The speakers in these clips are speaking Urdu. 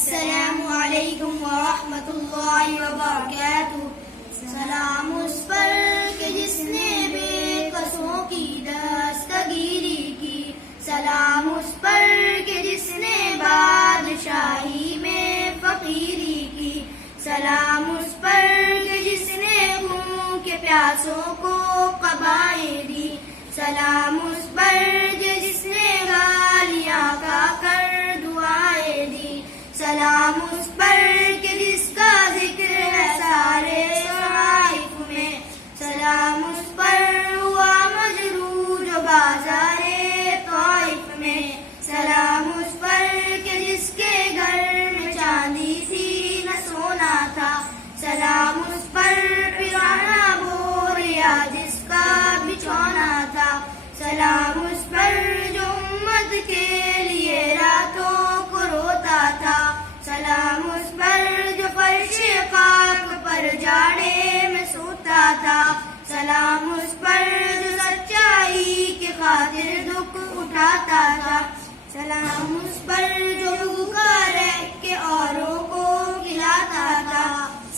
السلام علیکم ورحمۃ اللہ وبرکاتہ. سلام اس پر کہ جس نے بے کسوں کی دستگیری کی. سلام اس پر کہ جس نے بادشاہی میں فقیری کی. سلام اس پر کہ جس نے خون کے پیاسوں کو قبائیں دی. سلام اس پر کہ جس نے گالیاں کھا کر دعائیں دی. سلام اس پر کہ جس کا ذکر ہے سارے صحائف میں. سلام اس پر ہوا مجروح جو بازار طائف میں. سلام اس پر کہ جس کے گھر میں چاندی تھی نہ سونا تھا. سلام اس پر پرانا بوریا جس کا بچھونا تھا. سلام اس پر جو امت کے لیے راتوں کو روتا تھا. سلام اس پر جو فرش خاک پر جاڑے میں سوتا تھا. سلام اس پر جو سچائی کی خاطر دکھ اٹھاتا تھا. سلام اس پر جو بھوکا رہ کے اوروں کو کھلاتا تھا.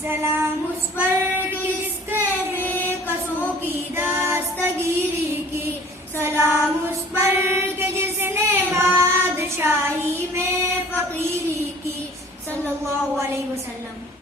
سلام اس پر جس کے بے کسوں کی دستگیری کی. سلام اس پر کہ جس نے بادشاہی میں فقیری کی. صلی اللہ علیہ وسلم.